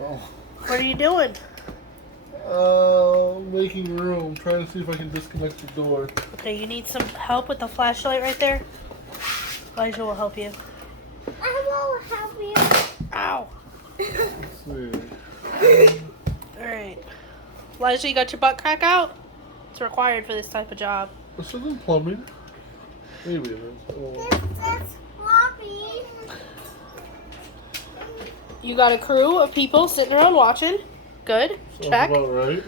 Oh. What are you doing? Making room. Trying to see if I can disconnect the door. Okay, you need some help with the flashlight right there? Elijah will help you. I will help you. Ow! Let's see. Alright. Elijah, you got your butt crack out? It's required for this type of job. This isn't plumbing. Maybe it is. Oh. That's Bobby. You got a crew of people sitting around watching. Good. Sounds Check. about right.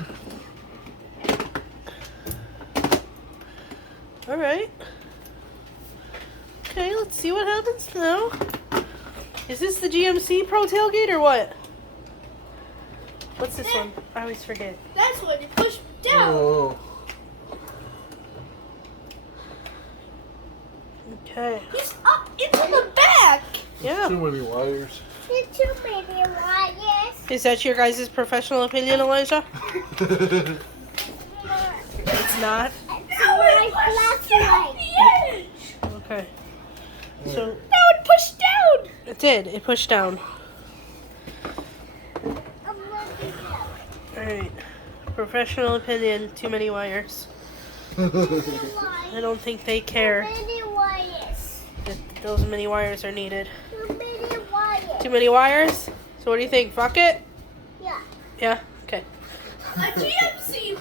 Alright. Okay, let's see what happens now. Is this the GMC Pro Tailgate or what? What's this one? I always forget. That's when you push down. Oh. Okay. He's up into the back. Yeah. Too many wires. There's too many wires. Is that your guys' professional opinion, Elijah? It's not? It's my flashlight. Okay. So, Now it pushed down. it did. It pushed down. I'm looking down. Alright. Professional opinion, too many wires. I don't think they care Many wires. that those many wires are needed. Too many wires. Too many wires? So what do you think? Fuck it? Yeah. Yeah? Okay. A GMC